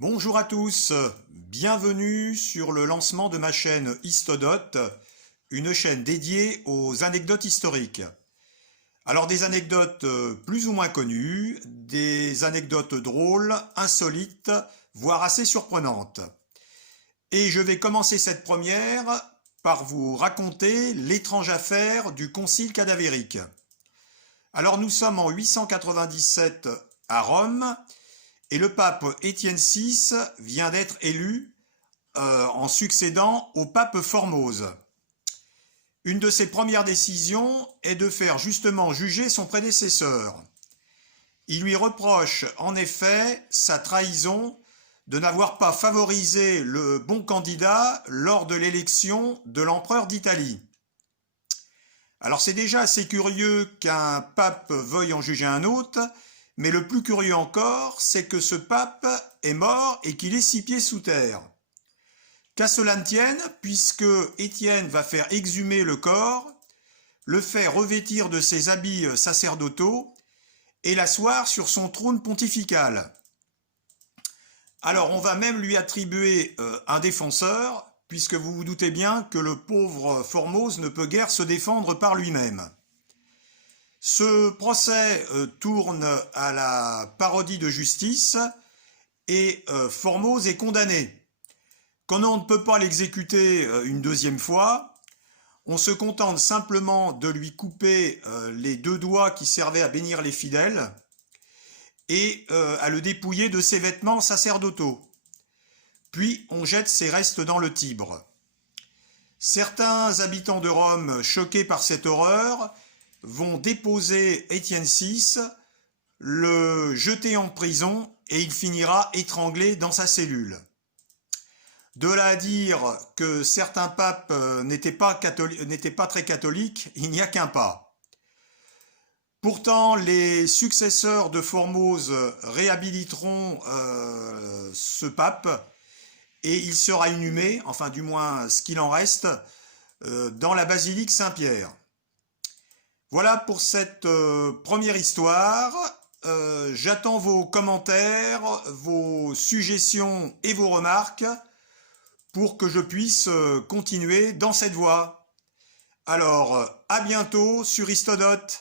Bonjour à tous, bienvenue sur le lancement de ma chaîne Histodote, une chaîne dédiée aux anecdotes historiques. Alors des anecdotes plus ou moins connues, des anecdotes drôles, insolites, voire assez surprenantes. Et je vais commencer cette première par vous raconter l'étrange affaire du concile cadavérique. Alors nous sommes en 897 à Rome, et le pape Étienne VI vient d'être élu en succédant au pape Formose. Une de ses premières décisions est de faire justement juger son prédécesseur. Il lui reproche en effet sa trahison de n'avoir pas favorisé le bon candidat lors de l'élection de l'empereur d'Italie. Alors c'est déjà assez curieux qu'un pape veuille en juger un autre, mais le plus curieux encore, c'est que ce pape est mort et qu'il est 6 pieds sous terre. Qu'à cela ne tienne, puisque Étienne va faire exhumer le corps, le faire revêtir de ses habits sacerdotaux et l'asseoir sur son trône pontifical. Alors on va même lui attribuer un défenseur, puisque vous vous doutez bien que le pauvre Formose ne peut guère se défendre par lui-même. Ce procès tourne à la parodie de justice et Formose est condamné. Quand on ne peut pas l'exécuter une deuxième fois, on se contente simplement de lui couper les 2 doigts qui servaient à bénir les fidèles et à le dépouiller de ses vêtements sacerdotaux. Puis on jette ses restes dans le Tibre. Certains habitants de Rome, choqués par cette horreur, vont déposer Étienne VI, le jeter en prison et il finira étranglé dans sa cellule. De là à dire que certains papes n'étaient pas très catholiques, il n'y a qu'un pas. Pourtant, les successeurs de Formose réhabiliteront ce pape et il sera inhumé, enfin du moins ce qu'il en reste, dans la basilique Saint-Pierre. Voilà pour cette première histoire. J'attends vos commentaires, vos suggestions et vos remarques pour que je puisse continuer dans cette voie. Alors, à bientôt sur Histodote.